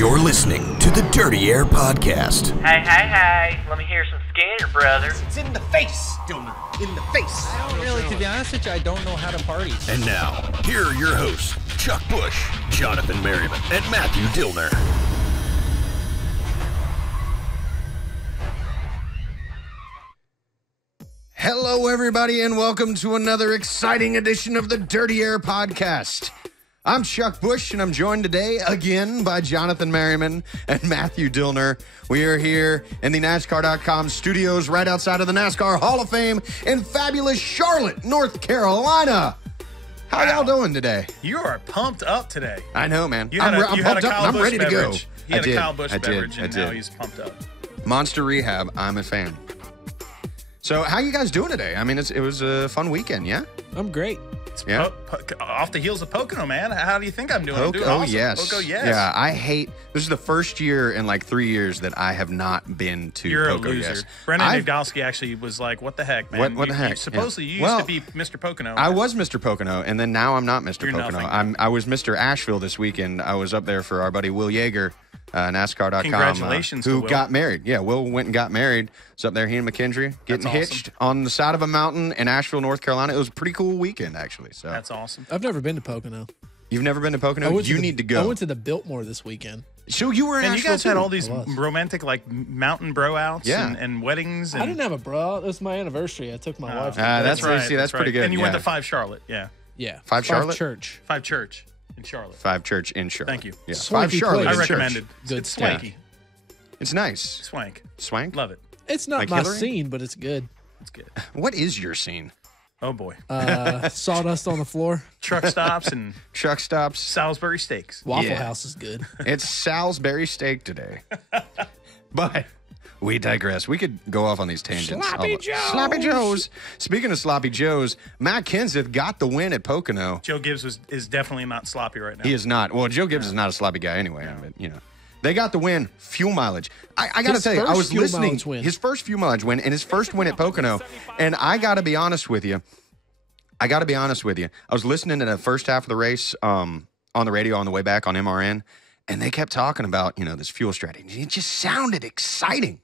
You're listening to the Dirty Air Podcast. Hey, let me hear some Skinner, brother. It's in the face, Dilmer. In the face. I don't really, to be honest with you, I don't know how to party. And now, here are your hosts, Chuck Bush, Jonathan Merriman, and Matthew Dillner. Hello, everybody, and welcome to another exciting edition of the Dirty Air Podcast. I'm Chuck Bush, and I'm joined today again by Jonathan Merriman and Matthew Dillner. We are here in the NASCAR.com studios right outside of the NASCAR Hall of Fame in fabulous Charlotte, North Carolina. How y'all doing today? You are pumped up today. I know, man. I'm pumped up. I'm ready to go. He had a Kyle Busch beverage, and now he's pumped up. Monster Rehab, I'm a fan. So, how you guys doing today? I mean, it was a fun weekend, yeah? I'm great. Yeah. Off the heels of Pocono, man. How do you think I'm doing? I'm doing awesome. Yes. Poco, yes. Yeah, I hate... This is the first year in like 3 years that I have not been to You're Poco, a loser. yes. Brendan Nagdalski actually was like, what the heck, man? What the heck? Supposedly, you Well, used to be Mr. Pocono. I was Mr. Pocono, and then now I'm not Mr. You're Pocono. nothing. I was Mr. Asheville this weekend. I was up there for our buddy Will Yeager, NASCAR.com. Congratulations who to Will. got married. Yeah, Will went and got married. Was up there, he and McKendry, getting awesome. hitched on the side of a mountain in Asheville, North Carolina. It was a pretty cool weekend, actually. So That's awesome. I've never been to Pocono. You've never been to Pocono? You need to go. I went to the Biltmore this weekend. So you were in And you Asheville, guys had too. all these I was. romantic, like, mountain bro outs Yeah. and weddings. And I didn't have a bra. It was my anniversary. I took my wife. that's right. see, that's pretty good, And you went yeah. to 5 Charlotte, yeah. Yeah. Five Charlotte? Church. 5 Church in Charlotte. 5 Church in Charlotte. Thank you. Yeah. Swanky 5 Charlotte. place. I in church. recommend it. Good It's stuff. swanky. It's nice. Swank. Swank? Love it. It's not Like my Hillary? scene, but it's good. It's good. What is your scene? Oh, boy. Sawdust on the floor. Truck stops and Truck stops. Salisbury steaks. Waffle Yeah. House is good. It's Salisbury steak today. But we digress. We could go off on these tangents. Sloppy Joes. Sloppy Joes. Speaking of Sloppy Joes, Matt Kenseth got the win at Pocono. Joe Gibbs is definitely not sloppy right now. He is not. Well, Joe Gibbs is not a sloppy guy anyway. But, you know. They got the win, fuel mileage. I got to His tell you, I first was fuel listening. mileage win. His first fuel mileage win and his first win at Pocono. And I got to be honest with you. I was listening to the first half of the race on the radio on the way back on MRN, and they kept talking about, this fuel strategy. It just sounded exciting.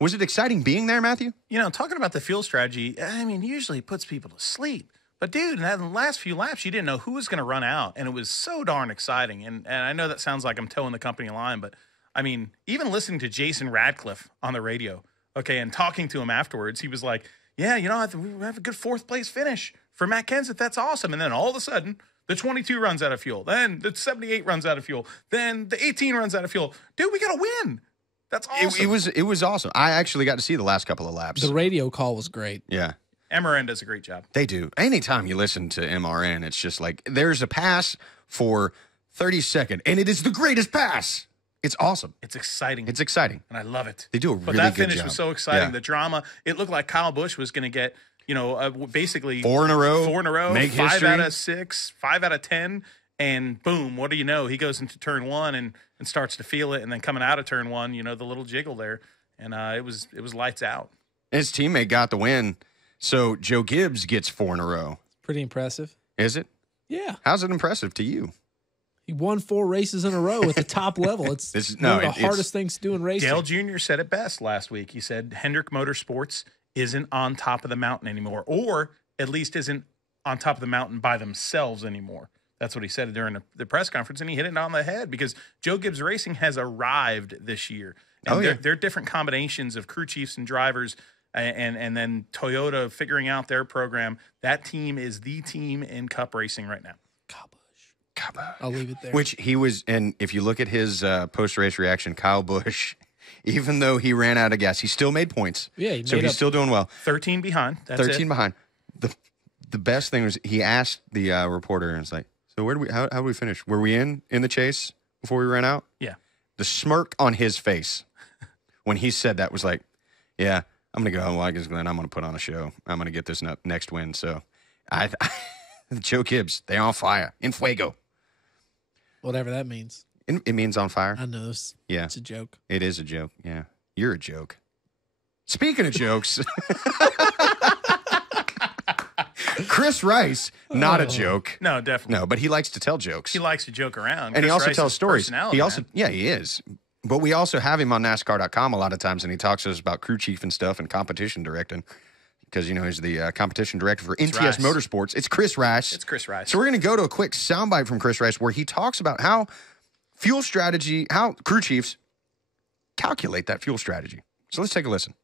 Was it exciting being there, Matthew? You know, talking about the fuel strategy, I mean, usually it puts people to sleep. But, dude, in the last few laps, you didn't know who was going to run out, and it was so darn exciting. And I know that sounds like I'm towing the company line, but, I mean, even listening to Jason Radcliffe on the radio, okay, and talking to him afterwards, he was like, yeah, we have a good fourth-place finish for Matt Kenseth. That's awesome. And then all of a sudden, the 22 runs out of fuel. Then the 78 runs out of fuel. Then the 18 runs out of fuel. Dude, we got to win. That's awesome. It was awesome. I actually got to see the last couple of laps. The radio call was great. Yeah. MRN does a great job. They do. Anytime you listen to MRN, it's just like there's a pass for 32nd, and it is the greatest pass. It's awesome. It's exciting. It's exciting. And I love it. They do a But really that good finish job. was so exciting. Yeah. The drama. It looked like Kyle Busch was going to get, basically 4 in a row. 4 in a row. Make 5 history. out of 6, 5 out of 10. And boom, what do you know? He goes into turn 1 and starts to feel it. And then coming out of turn 1, the little jiggle there. And it was lights out. His teammate got the win, so Joe Gibbs gets 4 in a row. Pretty impressive. Is it? Yeah. How's it impressive to you? He won 4 races in a row at the top level. It's This- one no, of the it's- hardest things to do in racing. Dale Jr. said it best last week. He said Hendrick Motorsports isn't on top of the mountain anymore, or at least isn't on top of the mountain by themselves anymore. That's what he said during the press conference, and he hit it on the head because Joe Gibbs Racing has arrived this year. And they're different combinations of crew chiefs and drivers, and then Toyota figuring out their program. That team is the team in Cup racing right now. I'll leave it there. Which he was, and if you look at his post-race reaction, Kyle Busch, even though he ran out of gas, he still made points. Yeah, so he's still doing well. 13 behind. That's 13 it. behind. The best thing was he asked the reporter, and it's like, so how did we finish? Were we in the chase before we ran out? Yeah. The smirk on his face when he said that was like, yeah, I'm going to go home, Watkins Glen. I'm going to put on a show. I'm going to get this next win. So Joe Gibbs, they on fire. In fuego. Whatever that means. It means on fire. I know. It's a joke. It is a joke. Yeah. You're a joke. Speaking of jokes, Chris Rice, not a joke. No, definitely. No, but he likes to tell jokes. He likes to joke around. And he Chris also Rice's tells stories. personality, He also, man. yeah, he is. But we also have him on NASCAR.com a lot of times, and he talks to us about crew chief and stuff and competition directing. Because, he's the competition director for NTS Rice. Motorsports. It's Chris Rice. It's Chris Rice. So we're going to go to a quick soundbite from Chris Rice where he talks about how fuel strategy, how crew chiefs calculate that fuel strategy. So let's take a listen.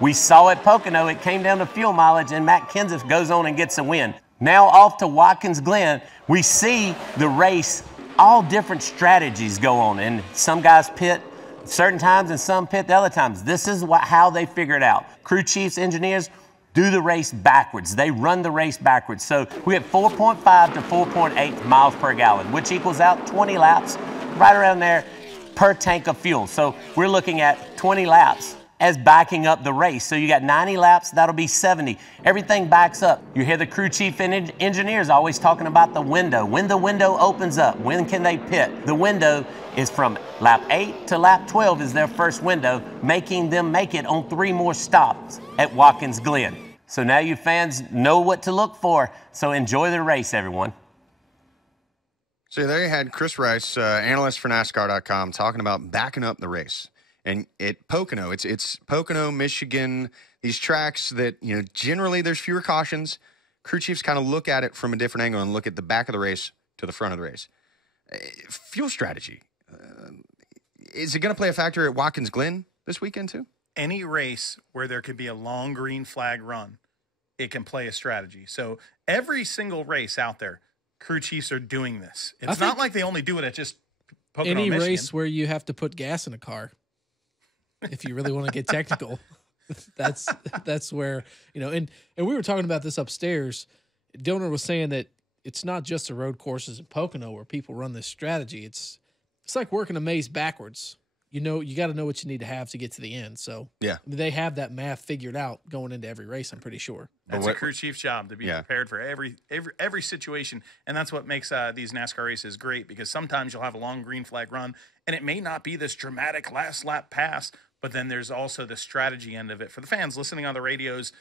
We saw at Pocono, it came down to fuel mileage, and Matt Kenseth goes on and gets a win. Now off to Watkins Glen, we see the race, all different strategies go on, and some guys pit certain times and some pit the other times. This is how they figure it out. Crew chiefs, engineers do the race backwards. They run the race backwards. So we have 4.5 to 4.8 miles per gallon, which equals out 20 laps, right around there per tank of fuel. So we're looking at 20 laps as backing up the race. So you got 90 laps, that'll be 70. Everything backs up. You hear the crew chief and engineers always talking about the window. When the window opens up, when can they pit? The window is from lap 8 to lap 12 is their first window, making them make it on 3 more stops at Watkins Glen. So now you fans know what to look for. So enjoy the race, everyone. So there you had Chris Rice, analyst for NASCAR.com, talking about backing up the race. And at Pocono, it's Pocono, Michigan, these tracks that, generally there's fewer cautions. Crew chiefs kind of look at it from a different angle and look at the back of the race to the front of the race. Fuel strategy. Is it going to play a factor at Watkins Glen this weekend too? Any race where there could be a long green flag run, it can play a strategy. So every single race out there, crew chiefs are doing this. It's not like they only do it at just Pocono, Any Michigan. race where you have to put gas in a car, if you really want to get technical, that's where, and we were talking about this upstairs. Dillner was saying that it's not just the road courses in Pocono where people run this strategy. It's like working a maze backwards. You got to know what you need to have to get to the end. So yeah, they have that math figured out going into every race, I'm pretty sure. That's a crew chief's job to be prepared for every situation. And that's what makes these NASCAR races great, because sometimes you'll have a long green flag run and it may not be this dramatic last lap pass, but then there's also the strategy end of it. For the fans listening on the radios,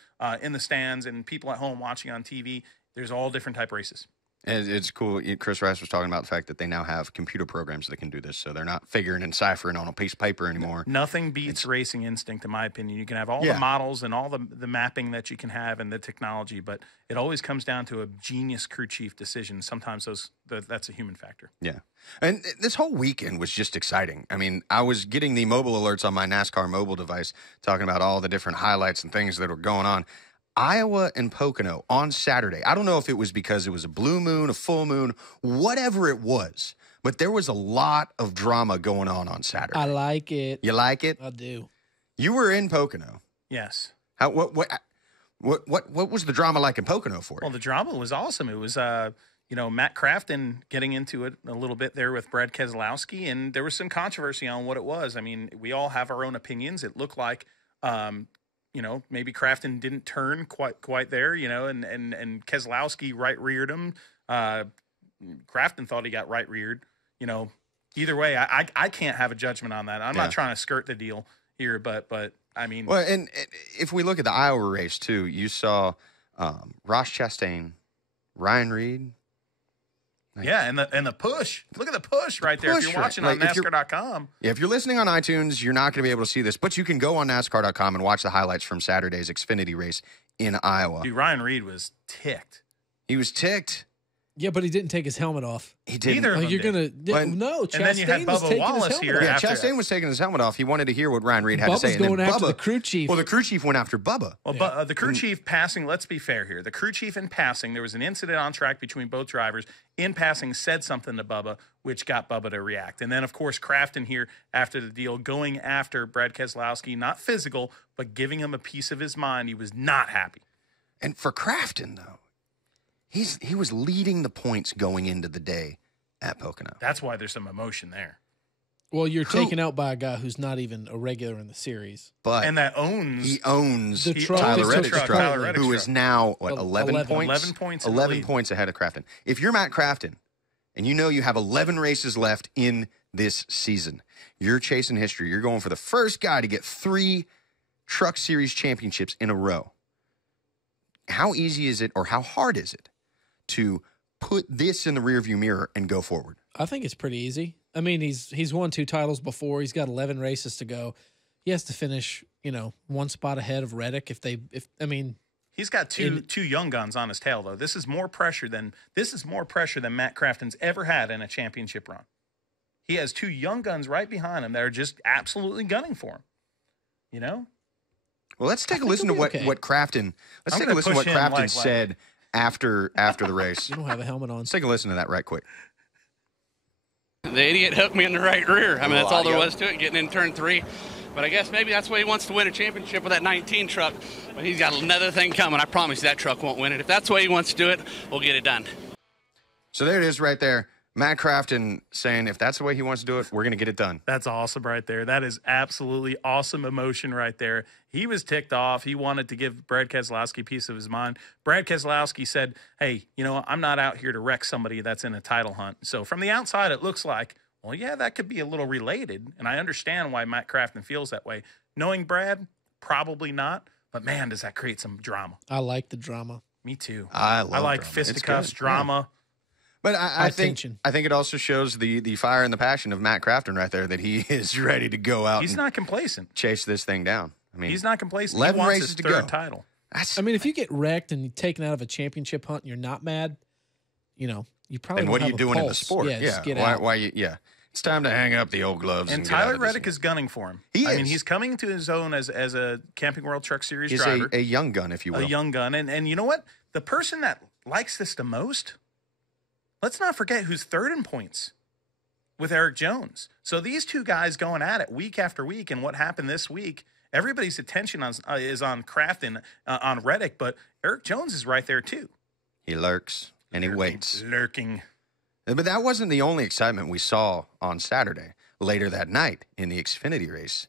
in the stands, and people at home watching on TV, there's all different type races. And it's cool. Chris Rice was talking about the fact that they now have computer programs that can do this, so they're not figuring and ciphering on a piece of paper anymore. Nothing beats racing instinct, in my opinion. You can have all the models and all the mapping that you can have and the technology, but it always comes down to a genius crew chief decision. Sometimes that's a human factor. Yeah. And this whole weekend was just exciting. I mean, I was getting the mobile alerts on my NASCAR mobile device talking about all the different highlights and things that were going on. Iowa and Pocono on Saturday. I don't know if it was because it was a blue moon, a full moon, whatever it was, but there was a lot of drama going on Saturday. I like it. You like it? I do. You were in Pocono. Yes. What was the drama like in Pocono for you? Well, the drama was awesome. It was Matt Crafton getting into it a little bit there with Brad Keselowski, and there was some controversy on what it was. I mean, we all have our own opinions. It looked like maybe Crafton didn't turn quite there, and Keselowski right-reared him. Crafton thought he got right-reared. Either way, I can't have a judgment on that. I'm not trying to skirt the deal here, but I mean. Well, and if we look at the Iowa race, too, you saw Ross Chastain, Ryan Reed. Yeah, and the push. Look at the push right there. If you're watching on NASCAR.com. Yeah, if you're listening on iTunes, you're not going to be able to see this, but you can go on NASCAR.com and watch the highlights from Saturday's Xfinity race in Iowa. Dude, Ryan Reed was ticked. He was ticked. Yeah, but he didn't take his helmet off. He didn't. Neither of them You're did. No, and then you had Chastain was Bubba taking Wallace his here. helmet off. Yeah, After, Chastain was taking his helmet off. He wanted to hear what Ryan Reed had to say. Bubba's going after the crew chief. Well, the crew chief went after Bubba. Well, but the crew chief passing, let's be fair here. The crew chief in passing, there was an incident on track between both drivers. In passing, said something to Bubba, which got Bubba to react. And then, of course, Crafton here after the deal, going after Brad Keselowski, not physical, but giving him a piece of his mind. He was not happy. And for Crafton, though, he was leading the points going into the day at Pocono. That's why there's some emotion there. Well, you're taken out by a guy who's not even a regular in the series. But and that owns the truck, Tyler Reddick's truck, truck, who is now, 11 points? 11 points 11 points ahead of Crafton. If you're Matt Crafton and you know you have 11 races left in this season, you're chasing history. You're going for the first guy to get 3 Truck Series championships in a row. how easy is it or how hard is it to put this in the rearview mirror and go forward? I think it's pretty easy. I mean, he's won 2 titles before. He's got 11 races to go. He has to finish, one spot ahead of Reddick. He's got two young guns on his tail though. This is more pressure than Matt Crafton's ever had in a championship run. He has 2 young guns right behind him that are just absolutely gunning for him. Well, let's take a listen to what Crafton. Let's take a listen to what Crafton said after the race. You don't have a helmet on. Let's take a listen to that right quick. The idiot hooked me in the right rear. I mean, that's all there was to it, getting in turn 3. But I guess maybe that's why he wants to win a championship with that 19 truck. But he's got another thing coming. I promise you that truck won't win it. If that's the way he wants to do it, we'll get it done. So there it is right there. Matt Crafton saying if that's the way he wants to do it, we're going to get it done. That's awesome right there. That is absolutely awesome emotion right there. He was ticked off. He wanted to give Brad Keselowski a piece of his mind. Brad Keselowski said, hey, I'm not out here to wreck somebody that's in a title hunt. So from the outside, it looks like, well, yeah, that could be a little related. And I understand why Matt Crafton feels that way. Knowing Brad, probably not. But, man, does that create some drama. I like the drama. Me too. I like drama. Fisticuffs, drama. Yeah. But I think it also shows the fire and the passion of Matt Crafton right there, that he is ready to go out. He's not complacent. Chase this thing down. I mean, he's not complacent. 11 he wants races his to third go. title. If you get wrecked and you're taken out of a championship hunt and you're not mad, you probably. And what are you doing in the sport? Yeah, just get out. Why you? Yeah, it's time to hang up the old gloves. And Tyler Reddick is gunning for him. I mean, he's coming to his own as a Camping World Truck Series driver. A young gun, if you will. A young gun, and you know what? The person that likes this the most. Let's not forget who's third in points with Eric Jones. So these 2 guys going at it week after week, and what happened this week, everybody's attention is on Crafton, on Reddick, but Eric Jones is right there too. He lurks and he waits. Lurking. But that wasn't the only excitement we saw on Saturday. Later that night in the Xfinity race,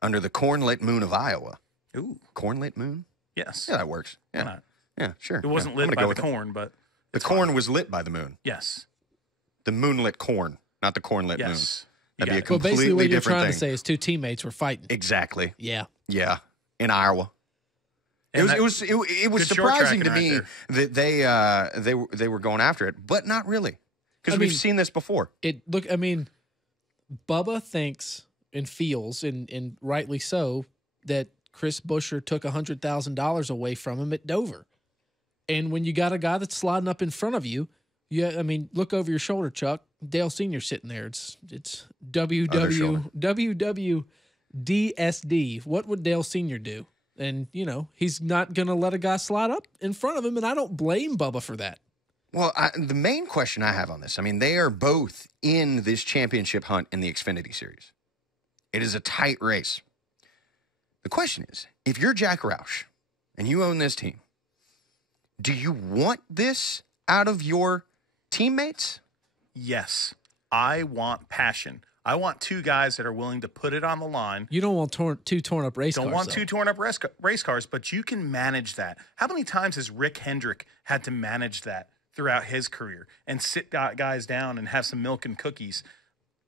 under the corn-lit moon of Iowa. Ooh. Corn-lit moon? Yes. Yeah, that works. Yeah. Why not? Yeah, sure. It wasn't lit by the corn, but... The corn was lit by the moon. Yes. The moonlit corn, not the cornlit moon. That'd be a completely basically what you're different trying thing. to say is 2 teammates were fighting. Exactly. Yeah. Yeah. In Iowa. And it was surprising to me right that they were going after it, but not really. Because we've seen this before. Bubba thinks and feels, and rightly so, that Chris Buescher took $100,000 away from him at Dover. And when you got a guy that's sliding up in front of you, look over your shoulder, Chuck. Dale Sr.'s sitting there. It's WWDSD. What would Dale Sr. do? And, he's not going to let a guy slide up in front of him, and I don't blame Bubba for that. Well, the main question I have on this, they are both in this championship hunt in the Xfinity Series. It is a tight race. The question is, if you're Jack Roush and you own this team, do you want this out of your teammates? Yes. I want passion. I want 2 guys that are willing to put it on the line. You don't want 2 torn up race cars. Don't want 2 torn up race cars, but you can manage that. How many times has Rick Hendrick had to manage that throughout his career and sit guys down and have some milk and cookies?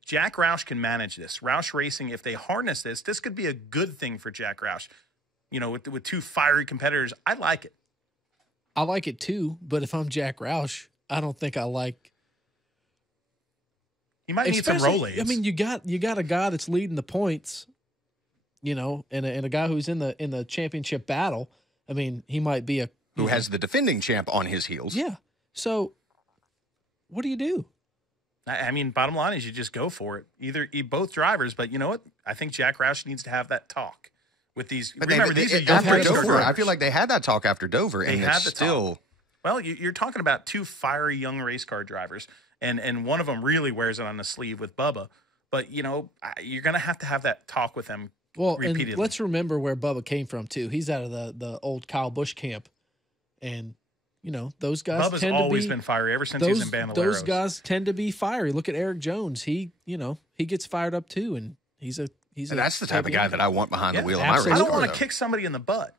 Jack Roush can manage this. Roush Racing, if they harness this could be a good thing for Jack Roush. With 2 fiery competitors, I like it. I like it too, but if I'm Jack Roush, I don't think I like. You might need some Rolaids. You got a guy that's leading the points, and a guy who's in the championship battle. He might be who has the defending champ on his heels. Yeah. So, what do you do? Bottom line is you just go for it. Either both drivers, but you know what? I think Jack Roush needs to have that talk. With these, but these are young after race Dover. drivers. I feel like they had that talk after Dover, and had it's still. Talk. Well, you're talking about 2 fiery young race car drivers, and one of them really wears it on the sleeve with Bubba. But you're going to have that talk with them. Well, repeatedly. And let's remember where Bubba came from too. He's out of the old Kyle Busch camp, and those guys. Bubba's always been fiery ever since he's in Bandoleros. Those guys tend to be fiery. Look at Eric Jones. He gets fired up too, and that's the type of guy that I want behind the wheel of my race car. I don't want to kick somebody in the butt.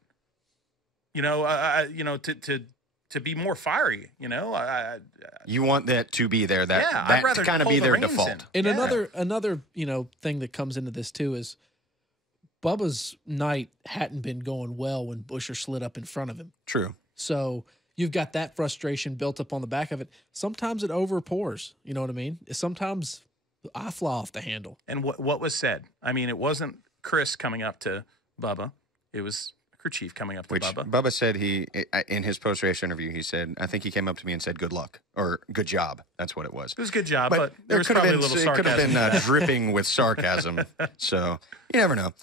To be more fiery. You want that to be there. I'd rather to kind of be their default. And another thing that comes into this too is Bubba's night hadn't been going well when Buescher slid up in front of him. True. So you've got that frustration built up on the back of it. Sometimes it overpours. You know what I mean? Sometimes I fly off the handle. And what was said? I mean, it wasn't Chris coming up to Bubba. It was crew chief coming up to Bubba. Bubba said in his post-race interview, he said, I think he came up to me and said, good luck, or good job. That's what it was. It was a good job, but there was could have probably been, a little sarcasm. It could have been dripping with sarcasm. So you never know.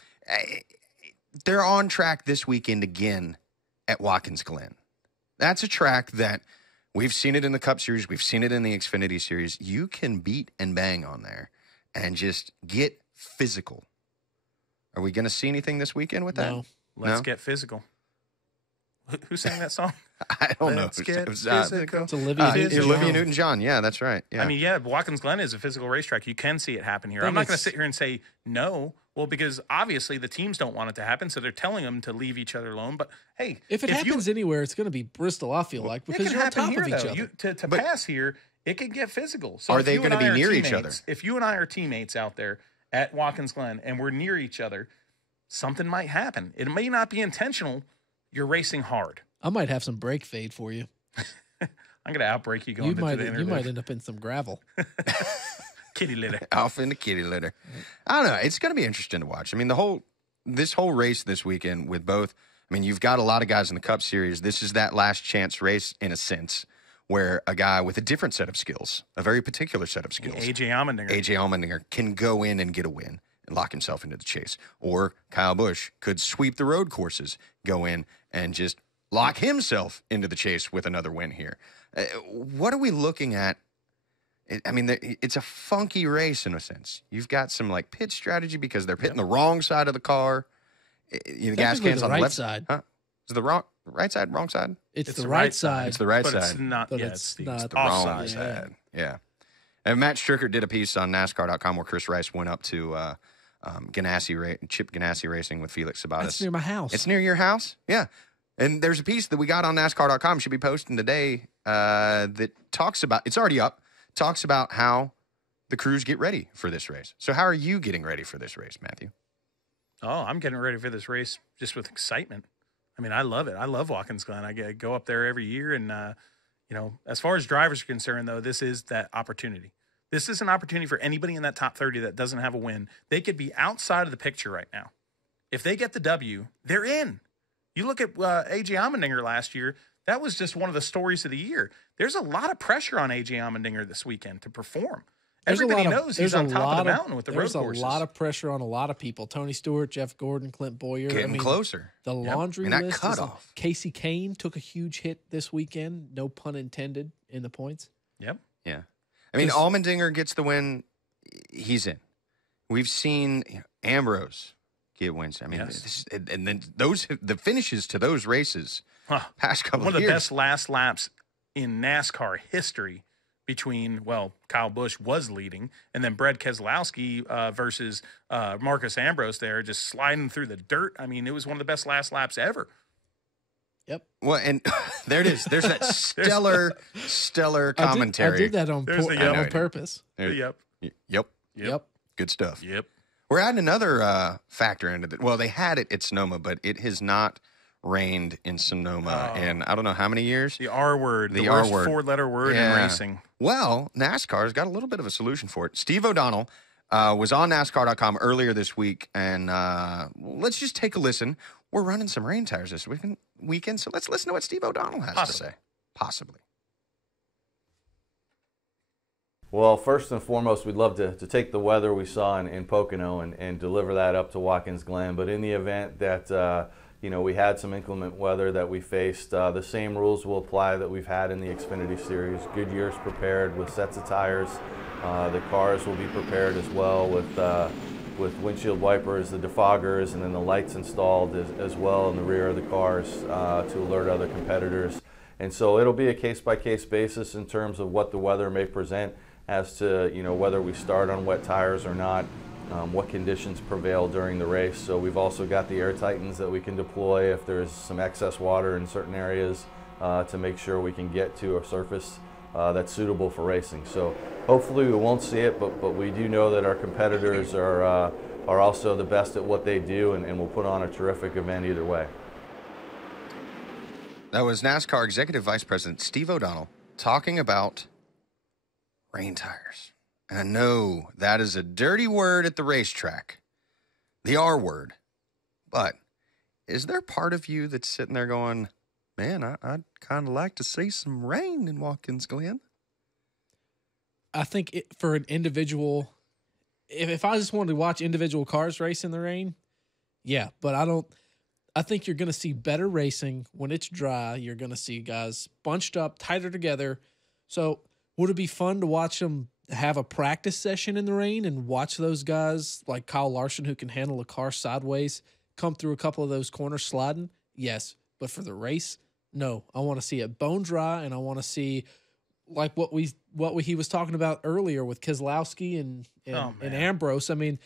They're on track this weekend again at Watkins Glen. That's a track that we've seen it in the Cup Series. We've seen it in the Xfinity Series. You can beat and bang on there and just get physical. Are we going to see anything this weekend with that? No. Let's get physical. Who sang that song? I don't know. Let's get It was, physical. It's Olivia Newton-John. Olivia Newton-John. Yeah, that's right. Yeah. I mean, yeah, Watkins Glen is a physical racetrack. You can see it happen here. I'm not going to sit here and say no. Well, because obviously the teams don't want it to happen, so they're telling them to leave each other alone. But hey, if it happens anywhere, it's going to be Bristol. I feel like because you're on top of each other. To pass here, it can get physical. So are they going to be near each other? If you and I are teammates out there at Watkins Glen and we're near each other, something might happen. It may not be intentional. You're racing hard. I might have some brake fade for you. I'm going to outbreak you going into the interview. You might end up in some gravel. Kitty litter. Off in the kitty litter. I don't know. It's going to be interesting to watch. I mean, this whole race this weekend with both. I mean, you've got a lot of guys in the Cup Series. This is that last chance race in a sense where a guy with a different set of skills, a very particular set of skills. AJ Allmendinger can go in and get a win and lock himself into the chase. Or Kyle Busch could sweep the road courses, go in and just lock himself into the chase with another win here. What are we looking at? I mean, it's a funky race in a sense. You've got some like pit strategy because they're pitting the wrong side of the car. The gas cans on the left side. Huh? Is the right side, wrong side? It's the right side. It's the right but side. It's not. But Yeah, it's the not. Wrong side. Yeah. And Matt Stricker did a piece on NASCAR.com where Chris Rice went up to Chip Ganassi Racing with Felix Sabates. That's near my house. It's near your house? Yeah. And there's a piece that we got on NASCAR.com, should be posting today, that talks about, it's already up, talks about how the crews get ready for this race. So how are you getting ready for this race, Matthew? Oh, I'm getting ready for this race just with excitement. I mean, I love it. I love Watkins Glen. I go up there every year. And, as far as drivers are concerned, though, this is that opportunity. This is an opportunity for anybody in that top 30 that doesn't have a win. They could be outside of the picture right now. If they get the W, they're in. You look at A.J. Allmendinger last year, that was just one of the stories of the year. There's a lot of pressure on A.J. Allmendinger this weekend to perform. Everybody knows he's on top of the mountain with the road courses. There's a lot of pressure on a lot of people. Tony Stewart, Jeff Gordon, Clint Boyer. Getting closer. The laundry and list. That cutoff. Casey Kane took a huge hit this weekend. No pun intended in the points. Yep. Yeah. I mean, Allmendinger gets the win. He's in. We've seen Ambrose get wins. I mean, and then the finishes to those races past couple of years. One of the best last laps in NASCAR history between, Kyle Busch was leading, and then Brad Keselowski versus Marcus Ambrose there, just sliding through the dirt. I mean, it was one of the best last laps ever. Yep. Well, and there it is. There's that stellar commentary. I did that on purpose. Yep. Good stuff. Yep. We're adding another factor into it. Well, they had it at Sonoma, but it has not rained in Sonoma in I don't know how many years. The R word. The R worst word. four-letter word in racing. Well, NASCAR's got a little bit of a solution for it. Steve O'Donnell was on NASCAR.com earlier this week, and let's just take a listen. We're running some rain tires this weekend, so let's listen to what Steve O'Donnell has to say. Possibly. Well, first and foremost, we'd love to take the weather we saw in Pocono and deliver that up to Watkins Glen. But in the event that we had some inclement weather that we faced, the same rules will apply that we've had in the Xfinity Series. Goodyear's prepared with sets of tires. The cars will be prepared as well with windshield wipers, the defoggers, and then the lights installed as well in the rear of the cars to alert other competitors. And so it'll be a case-by-case basis in terms of what the weather may present as to whether we start on wet tires or not, what conditions prevail during the race. So we've also got the air tightens that we can deploy if there's some excess water in certain areas to make sure we can get to a surface that's suitable for racing. So hopefully we won't see it, but we do know that our competitors are also the best at what they do and will put on a terrific event either way. That was NASCAR Executive Vice President Steve O'Donnell talking about rain tires. And I know that is a dirty word at the racetrack, the R word. But is there part of you that's sitting there going, man, I'd kind of like to see some rain in Watkins Glen? I think for an individual, if I just wanted to watch individual cars race in the rain, yeah, but I think you're going to see better racing when it's dry. You're going to see guys bunched up, tighter together. So would it be fun to watch them have a practice session in the rain and watch those guys like Kyle Larson, who can handle a car sideways, come through a couple of those corners sliding? Yes. But for the race, no. I want to see it bone dry, and I want to see like what he was talking about earlier with Keselowski and Ambrose. I mean,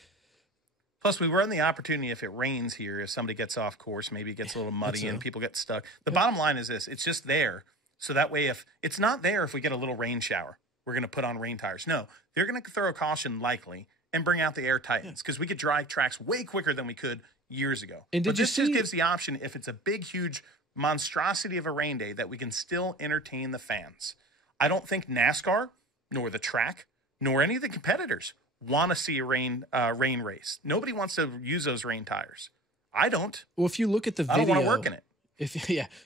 plus we run the opportunity if it rains here, if somebody gets off course, maybe it gets a little muddy and people get stuck. The bottom line is this: it's just there, so that way if it's not there, if we get a little rain shower, we're going to put on rain tires. No, they're going to throw a caution likely and bring out the air Titans because we could dry tracks way quicker than we could years ago. And but this just gives the option if it's a big, huge monstrosity of a rain day that we can still entertain the fans. I don't think NASCAR, nor the track, nor any of the competitors want to see a rain race. Nobody wants to use those rain tires. I don't. Well, if you look at the video, I don't want to work in it.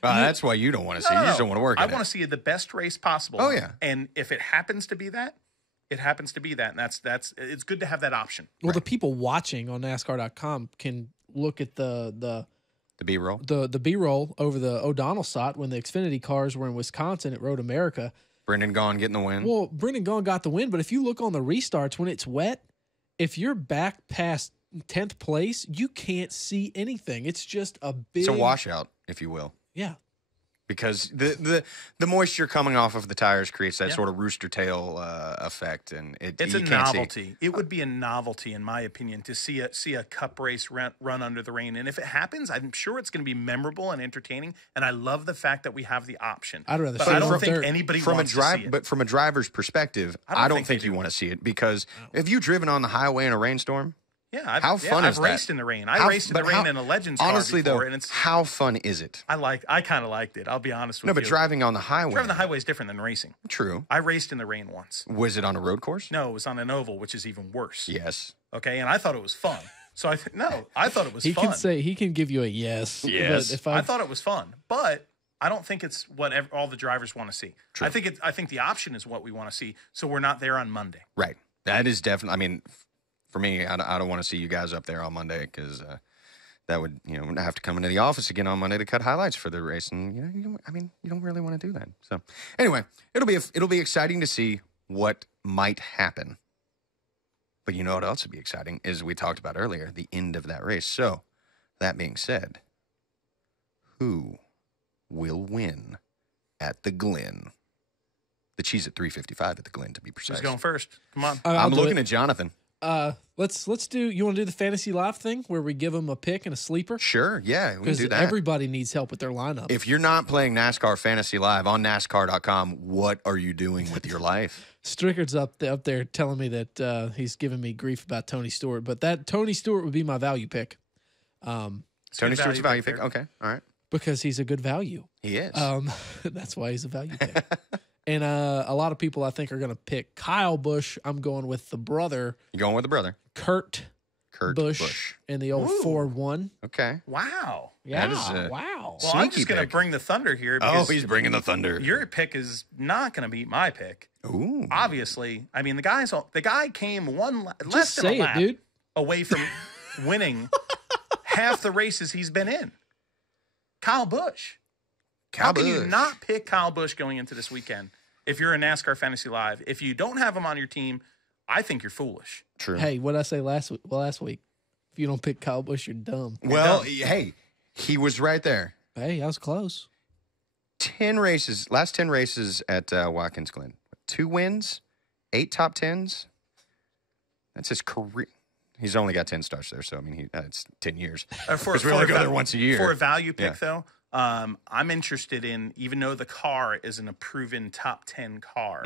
That's why you don't want to see. You just don't want to work in it. I want to see the best race possible. Oh yeah. And if it happens to be that, it happens to be that, and that's it's good to have that option. Well, the people watching on NASCAR.com can look at the B-roll, the B-roll over the O'Donnell shot when the Xfinity cars were in Wisconsin at Road America. Brendan Gaughan getting the win. Well, Brendan Gaughan got the win, but if you look on the restarts when it's wet, if you're back past 10th place, you can't see anything. It's just a big... It's a washout, if you will. Yeah. Because the moisture coming off of the tires creates that sort of rooster tail effect, and it's a novelty. It would be a novelty, in my opinion, to see a cup race run under the rain. And if it happens, I'm sure it's going to be memorable and entertaining. And I love the fact that we have the option. I'd rather. But I don't think anybody wants to see it. But from a driver's perspective, I don't think you want to see it because if you've driven on the highway in a rainstorm. Yeah, I've raced in the rain. I raced in the rain in a Legends car honestly, before, though, and it's how fun is it? I kind of liked it. I'll be honest with you. No, but driving on the highway. Driving the highway is different than racing. True. I raced in the rain once. Was it on a road course? No, it was on an oval, which is even worse. Yes. Okay, and I thought it was fun. So I thought it was fun. He can give you a yes. Yes. If I thought it was fun, but I don't think it's what all the drivers want to see. True. I think the option is what we want to see. So we're not there on Monday. Right. That is definitely. I mean. For me, I don't want to see you guys up there on Monday because that would, have to come into the office again on Monday to cut highlights for the race, and you don't really want to do that. So, anyway, it'll be exciting to see what might happen. But you know what else would be exciting is we talked about earlier, the end of that race. So, that being said, who will win at the Glen? The cheese at 355 at the Glen, to be precise. Who's going first? Come on. I'm looking at Jonathan. Let's do. You want to do the fantasy live thing where we give them a pick and a sleeper? Sure, yeah, we can do that. Everybody needs help with their lineup. If you're not playing NASCAR Fantasy Live on NASCAR.com, what are you doing with your life? Strickard's up there telling me that he's giving me grief about Tony Stewart, but that Tony Stewart would be my value pick. Tony Stewart's a value pick. Okay, all right. Because he's a good value. He is. That's why he's a value pick. And a lot of people, I think, are going to pick Kyle Busch. I'm going with the brother. You're going with the brother. Kurt Busch. In the old 4-1. Okay. Wow. Yeah. Wow. Well, I'm just going to bring the thunder here. Oh, he's bringing the thunder. Your pick is not going to beat my pick. Ooh. Obviously. I mean, the guy came less than a lap dude. away from winning half the races he's been in. Kyle Busch. How can you not pick Kyle Busch going into this weekend if you're a NASCAR Fantasy Live? If you don't have him on your team, I think you're foolish. True. Hey, what did I say last week? If you don't pick Kyle Busch, you're dumb. Well, hey, he was right there. Hey, I was close. 10 races, last 10 races at Watkins Glen. 2 wins, 8 top 10s. That's his career. He's only got 10 starts there, so, I mean, it's 10 years. Because we only go there once a year. For a value pick, though, I'm interested in, even though the car isn't a proven top 10 car,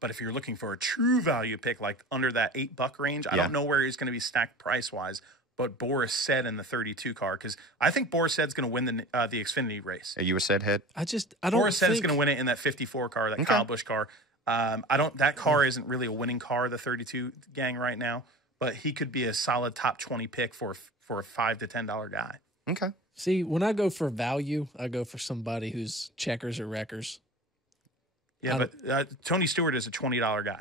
but if you're looking for a true value pick, like under that $8 range, I don't know where he's going to be stacked price-wise, but Boris said in the 32 car, because I think Boris said's going to win the Xfinity race. Are you a said head? I don't Boris said think... is going to win it in that 54 car, that Kyle Busch car. That car isn't really a winning car, the 32 gang right now, but he could be a solid top 20 pick for a $5 to $10 guy. Okay. See, when I go for value, I go for somebody who's checkers or wreckers. Yeah, but Tony Stewart is a $20 guy.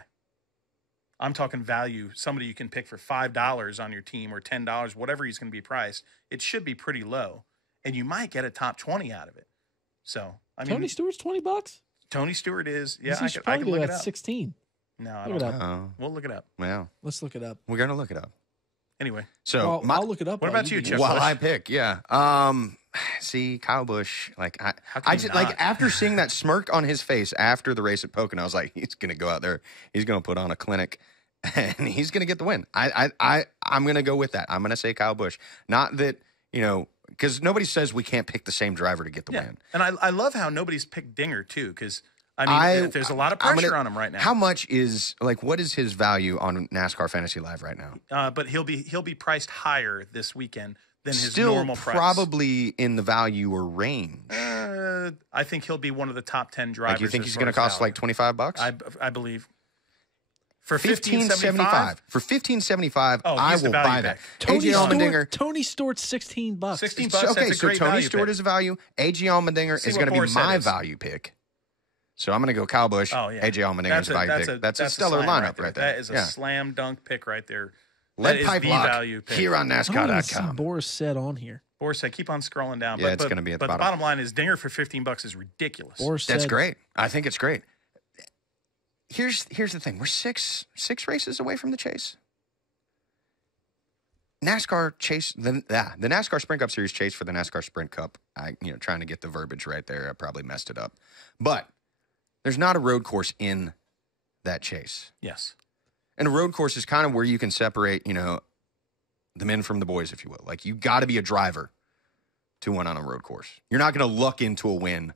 I'm talking value, somebody you can pick for $5 on your team or $10, whatever he's going to be priced. It should be pretty low, and you might get a top 20 out of it. So, I mean, Tony Stewart's $20. Tony Stewart is, yeah, He should I can probably look be it at up. 16. No, I Look don't it up. know. We'll look it up. Well, Let's look it up. we're going to look it up. Anyway, So Well, I'll look it up. what while about you, do Chuck? yours. while Busch? I pick, yeah. See, Kyle Busch, like How I can you just like not? after seeing that smirk on his face after the race at Pocono, I was like, he's gonna go out there, he's gonna put on a clinic, and he's gonna get the win. I'm gonna go with that. I'm gonna say Kyle Busch. Not that, because nobody says we can't pick the same driver to get the win. And I love how nobody's picked Dinger too, because I mean, there's a lot of pressure on him right now. How much is what is his value on NASCAR Fantasy Live right now? But he'll be priced higher this weekend than his Still normal price. probably in the value or range. I think he'll be one of the top 10 drivers. Like you think as he's far going to as cost value. like $25? I believe. For $15.75. For $15.75, Oh, I he's the will value buy that. pick. AJ Allmendinger. Tony Stewart's $16. $16. Okay, That's a so great Tony value Stewart pick. is a value. AJ Allmendinger See is what going to be Boris said my is. value pick. So I'm going to go Kyle Busch. Oh yeah, AJ Allmendinger is a value pick. That's a stellar slam lineup right there. That is a Yeah. slam dunk pick right there. Lead That is pipe the lock value pick. here on I don't even see NASCAR.com. Boris said on here. Boris said, keep on scrolling down. Yeah, it's gonna be at the but bottom. bottom line is Dinger for $15 is ridiculous. Boris That's said, great. I think it's great. Here's the thing. We're six races away from the chase. NASCAR chase the NASCAR Sprint Cup Series chase for the NASCAR Sprint Cup. Trying to get the verbiage right there. I probably messed it up. But there's not a road course in that chase. Yes. And a road course is kind of where you can separate, the men from the boys, if you will. Like, you got to be a driver to win on a road course. You're not going to luck into a win,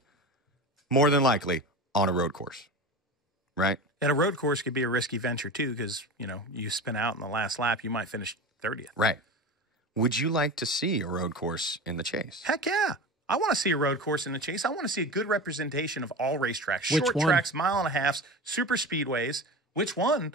more than likely, on a road course, right? And a road course could be a risky venture, too, because, you spin out in the last lap, you might finish 30th. Right. Would you like to see a road course in the chase? Heck yeah. I want to see a road course in the chase. I want to see a good representation of all racetracks. Which Short one? tracks, mile and a halves, super speedways. Which one?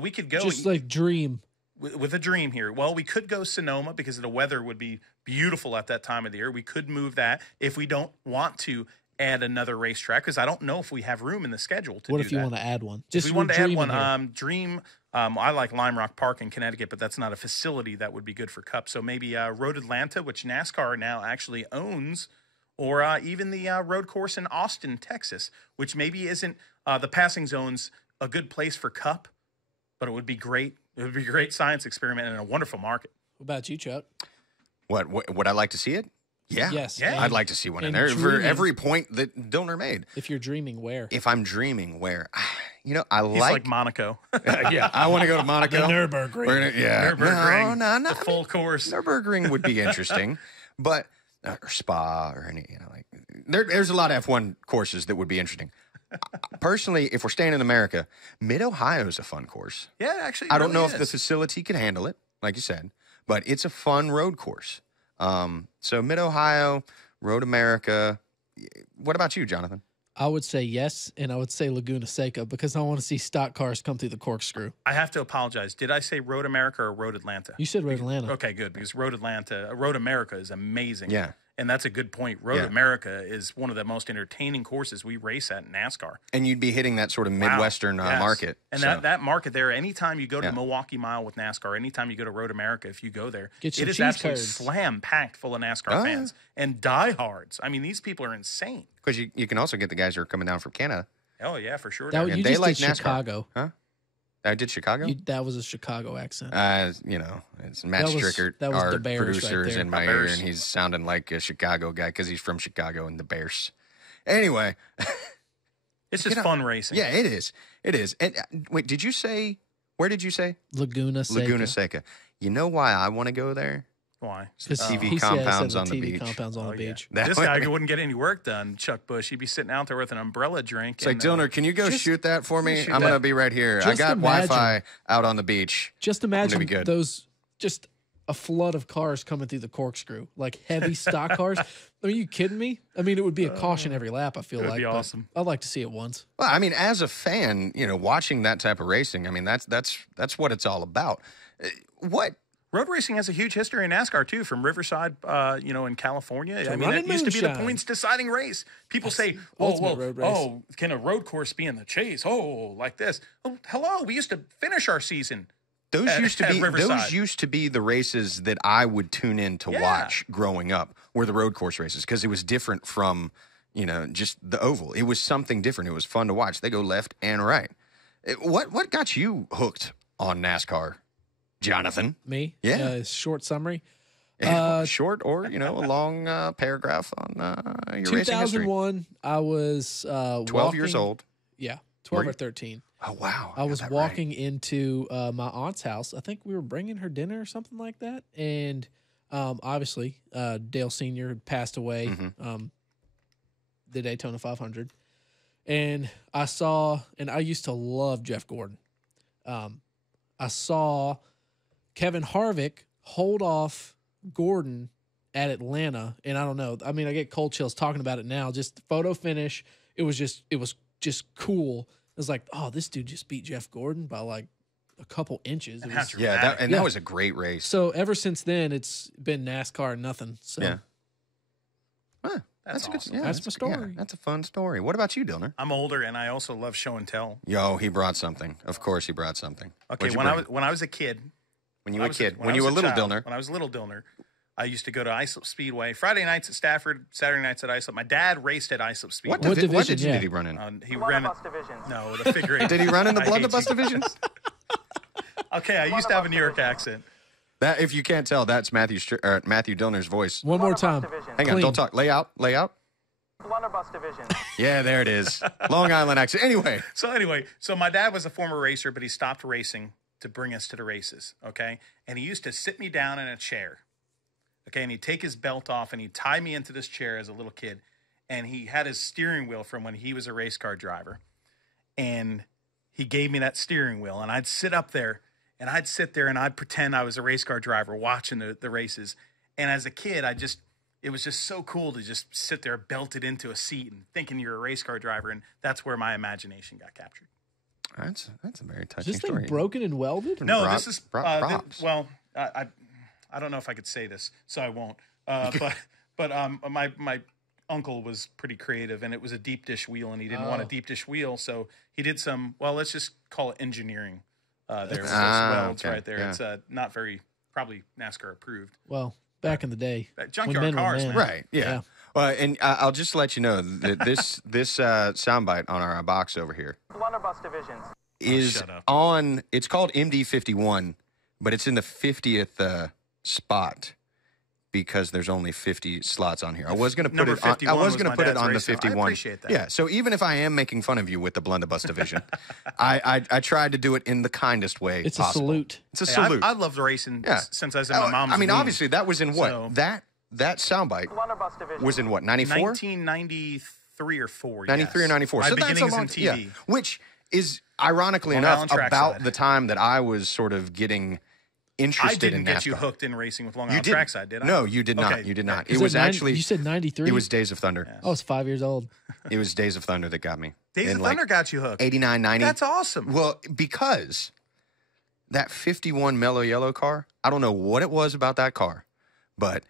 We could go just like dream. with a dream here. Well, we could go Sonoma because the weather would be beautiful at that time of the year. We could move that if we don't want to add another racetrack, because I don't know if we have room in the schedule to What do if you that. want to add one? If Just we wanted to add dreaming one, here. Dream. I like Lime Rock Park in Connecticut, but that's not a facility that would be good for Cup. So maybe Road Atlanta, which NASCAR now actually owns, or even the road course in Austin, Texas, which maybe isn't the passing zones a good place for Cup, but it would be great. It would be a great science experiment and a wonderful market. What about you, Chuck? What would I like to see it? Yeah. Yes. Yeah. I'd like to see one in and there for dreaming. every point that Dillner made. If you're dreaming, where? If I'm dreaming, where? I He's like Monaco. yeah, I want to go to Monaco. Nürburgring. Yeah. Nürburgring, No, the full course. Nürburgring would be interesting, but or Spa or any, there's a lot of F1 courses that would be interesting. Personally, if we're staying in America, Mid-Ohio is a fun course. Yeah, actually, it I don't really know if the is. facility could handle it, like you said, but it's a fun road course. So Mid-Ohio, Road America. What about you, Jonathan? I would say yes, and I would say Laguna Seca because I want to see stock cars come through the corkscrew. I have to apologize. Did I say Road America or Road Atlanta? You said Road Atlanta. Okay, good, because Road America is amazing. Yeah. And that's a good point. Road Yeah. America is one of the most entertaining courses we race at in NASCAR. And you'd be hitting that sort of Wow. Midwestern Yes. market. And so. that market there, anytime you go to Yeah. Milwaukee Mile with NASCAR, anytime you go to Road America, if you go there, Get it your is cheese absolutely curds. slam-packed full of NASCAR Oh, fans and diehards. I mean, these people are insane. Because you can also get the guys who are coming down from Canada. Oh, yeah, for sure. That, Yeah, you they just like did NASCAR. Chicago. Huh? I did Chicago? That was a Chicago accent. It's Matt That was- Strickert, that was our the Bears right producer, is there. in my The ear, Bears. and he's sounding like a Chicago guy because he's from Chicago and the Bears. Anyway, It's just fun racing. yeah, it is. It is. And wait, where did you say? Laguna Seca. Laguna Seca. You know why I want to go there? Why? Because TV he said compounds on the TV beach. compounds on Oh, the yeah. beach. That This way- guy wouldn't get any work done, Chuck Bush. He'd be sitting out there with an umbrella drink. It's like, Dillner, can you go just- shoot that for me? shoot I'm that. going to be right here. I Just got imagine- Wi-Fi out on the beach. Just be imagine good. those, just a flood of cars coming through the corkscrew, like heavy stock cars. Are you kidding me? I mean, it would be a caution every lap, I feel It would like. be but awesome. I'd like to see it once. Well, I mean, as a fan, watching that type of racing, I mean, that's what it's all about. What? Road racing has a huge history in NASCAR too, from Riverside, in California. I mean, running that used to be the moonshine. points deciding race. People say, ultimate road race. "Oh, can a road course be in the chase?" Oh, like this. Oh, hello, we used to finish our season. Those at Riverside. used to be the races that I would tune in to Yeah. watch growing up, were the road course races, because it was different from, just the oval. It was something different. It was fun to watch. They go left and right. What got you hooked on NASCAR, Jonathan? Me? Yeah. Short summary. Short or, a long paragraph on your racing history. 2001, I was 12 years old. Yeah, 12 Were or you? 13. Oh, wow. I was got that walking into my aunt's house. I think we were bringing her dinner or something like that. And obviously, Dale Sr. had passed away the Daytona 500. And I used to love Jeff Gordon. I saw Kevin Harvick hold off Gordon at Atlanta. And I don't know. I mean, I get cold chills talking about it now. Just the photo finish. It was just cool. It was like, oh, this dude just beat Jeff Gordon by like a couple inches. It was- that was a great race. so ever since then, it's been NASCAR and nothing. So Yeah. Huh, That's a good, awesome. yeah, That's my story. Yeah, that's a fun story. What about you, Dillner? I'm older, and I also love show and tell. Yo, he brought something. Of course, he brought something. Okay, What'd you when bring? I was a kid, when you were a kid, when when I you were was a little child, Dillner. when I was a little Dillner, I used to go to Islip Speedway Friday nights at Stafford, Saturday nights at Islip. My dad raced at Islip Speedway. What, What division division, did he run in? He ran it. No, the figure eight. Did he run in the I hate blunderbuss you. division? Okay, I used to have a New York accent. That, if you can't tell, that's Matthew Dillner's voice. one more time. Hang on, Clean. don't talk. Lay out. Blunderbuss division. Yeah, there it is. Long Island accent. Anyway, So my dad was a former racer, but he stopped racing to bring us to the races. Okay, and he used to sit me down in a chair. Okay, and he'd take his belt off and he'd tie me into this chair as a little kid, and he had his steering wheel from when he was a race car driver, and he gave me that steering wheel, and I'd sit up there, and I'd sit there and I'd pretend I was a race car driver watching the races, and as a kid, it was just so cool to just sit there belted into a seat and thinking you're a race car driver, and that's where my imagination got captured. that's a very Is touching this thing story. broken and welded? No, Brought- this is brought props. I don't know if I could say this, so I won't. But my uncle was pretty creative, and it was a deep dish wheel, and he didn't want a deep dish wheel, so he did some. Well, let's just call it engineering. There with those welds okay, right there. yeah. It's not very probably NASCAR approved. Well, back in the day. Junkyard when men were cars, men. man. Right. Yeah. And I'll just let you know that this soundbite on our box over here Blunderbuss divisions. is shut up. on. It's called MD51, but it's in the 50th spot because there's only 50 slots on here. I was going to put Number it on. I 51 was was going to my put it dad's on the race car. I 51. appreciate that. Yeah. So even if I am making fun of you with the blunderbuss division, I tried to do it in the kindest way It's possible. a salute. It's a Hey, salute. I loved racing Yeah. since I was in my mom's I mean, womb. obviously that was in what? So- That soundbite Blunderbuss division. was in what? 94. 1993 or 4. 93 or 94. My So that's a beginnings long in TV. yeah, which is ironically Long enough Island trackside. about the time that I was sort of getting I interested didn't in get NASCAR. you hooked in racing with Long You Island didn't. trackside, did I? No, you did not. Okay. You did not. Is It was that actually you said 93? it was Days of Thunder. I was 5 years old. It was Days of Thunder that got me. Days In of like Thunder got you hooked. 89, 90. That's awesome. Well, because that 51 Mellow Yellow car, I don't know what it was about that car, but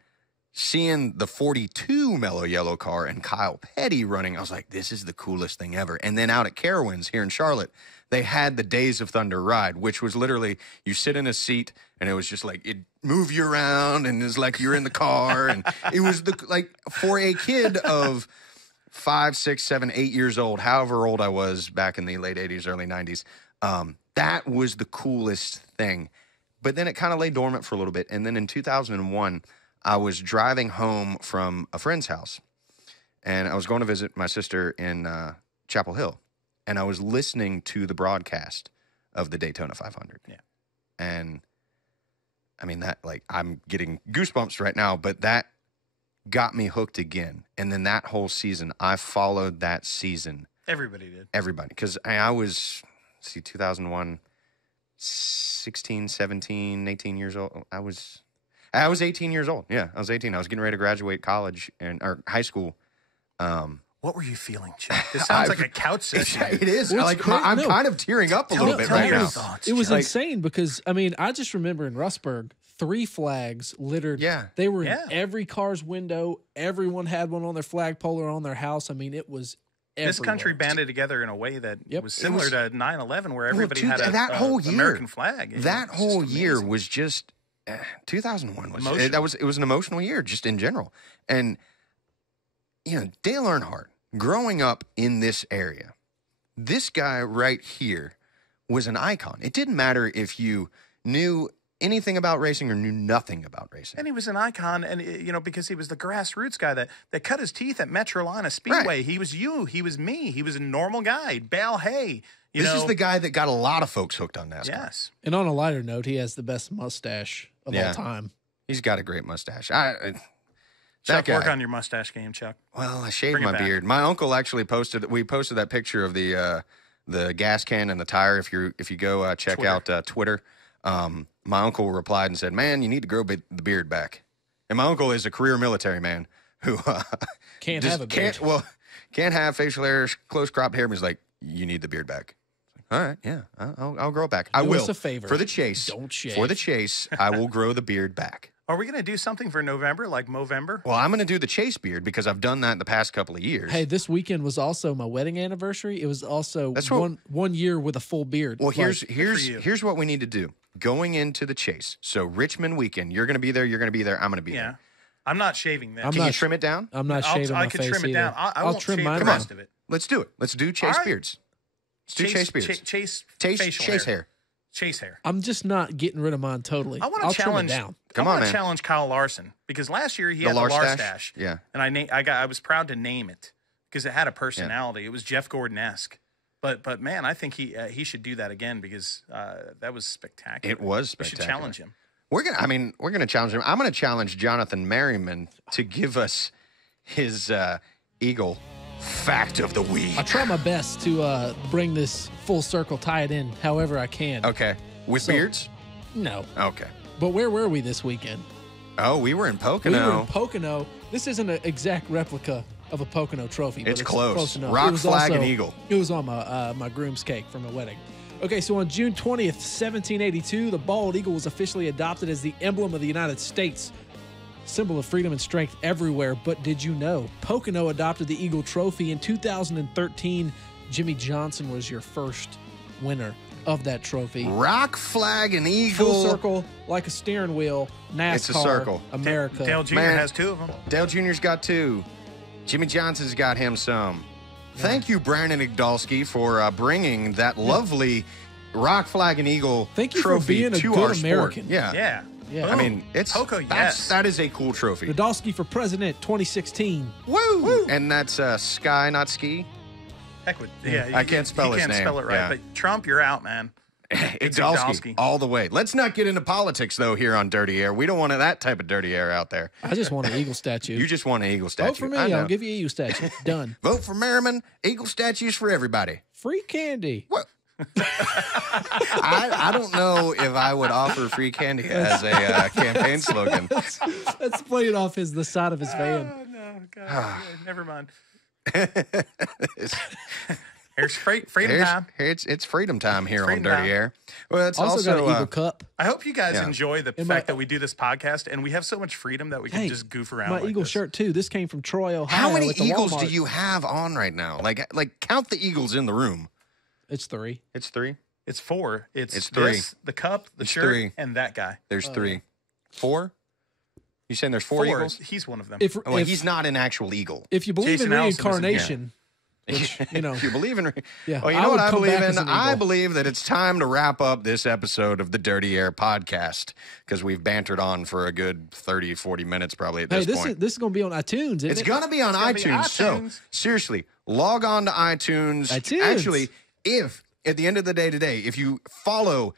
seeing the 42 Mellow Yellow car and Kyle Petty running, I was like, this is the coolest thing ever. And then out at Carowinds here in Charlotte, they had the Days of Thunder ride, which was literally you sit in a seat and it was just like it move you around and it's like you're in the car. And it was for a kid of 5, 6, 7, 8 years old, however old I was back in the late 80s, early 90s, that was the coolest thing. But then it kind of lay dormant for a little bit. And then in 2001, I was driving home from a friend's house, and I was going to visit my sister in Chapel Hill, and I was listening to the broadcast of the Daytona 500. Yeah. And, I mean, that, like, I'm getting goosebumps right now, but that got me hooked again. And then that whole season, I followed that season. Everybody did. Everybody. Because I was, 2001, 16, 17, 18 years old. I was... I was 18 years old. Yeah, I was 18. I was getting ready to graduate college or high school. What were you feeling, Chuck? This sounds like a couch session. It is. Well, like I'm kind of tearing up a little bit right now. It was insane because, I mean, I just remember in Rustburg, 3 flags littered. Yeah. They were in every car's window. Everyone had one on their flagpole or on their house. I mean, it was everywhere. This country banded together in a way that was similar to 9/11, where everybody had that whole year, American flag. That whole year was just 2001 was it was an emotional year just in general. And Dale Earnhardt, growing up in this area, this guy right here was an icon. It didn't matter if you knew anything about racing or knew nothing about racing. And he was an icon, and because he was the grassroots guy that cut his teeth at Metrolina Speedway. Right. He was you. He was me. He was a normal guy. Bale hay. This is the guy that got a lot of folks hooked on NASCAR. Yes. And on a lighter note, he has the best mustache of all time. He's got a great mustache. Chuck, work on your mustache game, Chuck. Well, I shaved my beard. My uncle actually posted that picture of the gas can and the tire. If you go check out Twitter, my uncle replied and said, "Man, you need to grow the beard back." And my uncle is a career military man who can't have a beard. Can't have facial hair, close cropped hair. But he's like, "You need the beard back." All right, yeah, I'll grow it back. I will. Do us a favor. For the chase. Don't shave. For the chase, I will grow the beard back. Are we going to do something for November, like Movember? Well, I'm going to do the chase beard because I've done that the past couple of years. Hey, this weekend was also my wedding anniversary. It was also one year with a full beard. Well, here's what we need to do. Going into the chase. So Richmond weekend, you're going to be there, I'm going to be there. I'm not shaving that. Can you trim it down? I'm not shaving my face I can trim it down. I won't trim shave mine the rest of it. Let's do it. Let's do chase beards. Let's do chase beards. Chase hair. Chase hair. I'm just not getting rid of mine totally. I want to challenge. Trim it down. Come on, man. Challenge Kyle Larson because last year he had the Larstache. Yeah, and I was proud to name it because it had a personality. It was Jeff Gordon-esque. But man, I think he should do that again because that was spectacular. It was spectacular. We should challenge him. We're gonna challenge him. I'm gonna challenge Jonathan Merriman to give us his Eagle fact of the week. I try my best to bring this full circle, tie it in however I can. Okay. With beards? No. Okay. But where were we this weekend? Oh, we were in Pocono. We were in Pocono. This isn't an exact replica of a Pocono trophy. But it's close enough. Rock, flag, and eagle. It was on my groom's cake for my wedding. Okay, so on June 20th, 1782, the bald eagle was officially adopted as the emblem of the United States. Symbol of freedom and strength everywhere. But did you know Pocono adopted the Eagle Trophy in 2013? Jimmy Johnson was your first winner of that trophy. Rock, flag, and eagle. Full circle, like a steering wheel. NASCAR. It's a circle. America. Dale Jr. has 2 of them. Dale Jr.'s got 2. Jimmy Johnson's got him some. Yeah. Thank you, Brandon Igdalski, for bringing that lovely Rock, flag, and eagle trophy for being to a good our American. Sport. Yeah. Yeah. I mean, that is a cool trophy. Igdalski for president 2016. Woo! And that's Sky, not Ski. Heck with I can't spell his name. He can't spell it right. Yeah. But Trump, you're out, man. Igdalski all the way. Let's not get into politics though here on Dirty Air. We don't want that type of dirty air out there. I just want an eagle statue. You just want an eagle statue. Vote for me. I'll give you an eagle statue. Done. Vote for Merriman. Eagle statues for everybody. Free candy. What? I don't know if I would offer free candy as a campaign slogan. Let's play it off the side of his van. Oh, no, God. Never mind. Here's freedom time. It's freedom time here on Dirty Air. Well, it's also got an Eagle Cup. I hope you guys enjoy the fact that we do this podcast and we have so much freedom that we can just goof around. My Eagle shirt too. This came from Troy, Ohio. How many Eagles do you have on right now? Like count the Eagles in the room. It's 3. It's 3. It's 4. It's 3. The cup, the shirt, 3. And that guy. There's 3. 4? You saying there's 4 Eagles? He's one of them. If he's not an actual eagle. If you believe in reincarnation, which, if you believe in, yeah, well, you know what I believe in? I believe that it's time to wrap up this episode of the Dirty Air podcast because we've bantered on for a good 30, 40 minutes probably at this point. This is going to be on iTunes. It's going to be on iTunes. So seriously, log on to iTunes. Actually, if at the end of the day today, if you follow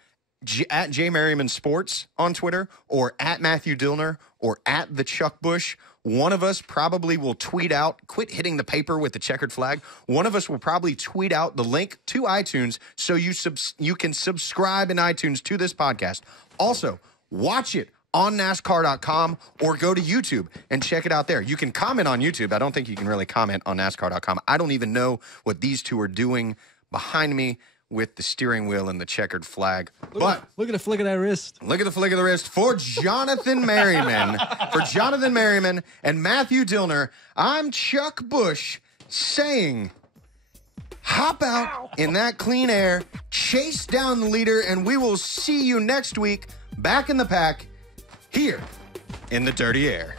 at J Merriman Sports on Twitter or at Matthew Dillner or at the Chuck Bush, one of us probably will tweet out, quit hitting the paper with the checkered flag. One of us will probably tweet out the link to iTunes so you can subscribe in iTunes to this podcast. Also, watch it on NASCAR.com or go to YouTube and check it out there. You can comment on YouTube. I don't think you can really comment on NASCAR.com. I don't even know what these two are doing behind me with the steering wheel and the checkered flag. Look at the flick of that wrist. Look at the flick of the wrist for Jonathan Merriman. For Jonathan Merriman and Matthew Dillner, I'm Chuck Bush saying, hop out in that clean air, chase down the leader, and we will see you next week back in the pack here in the dirty air.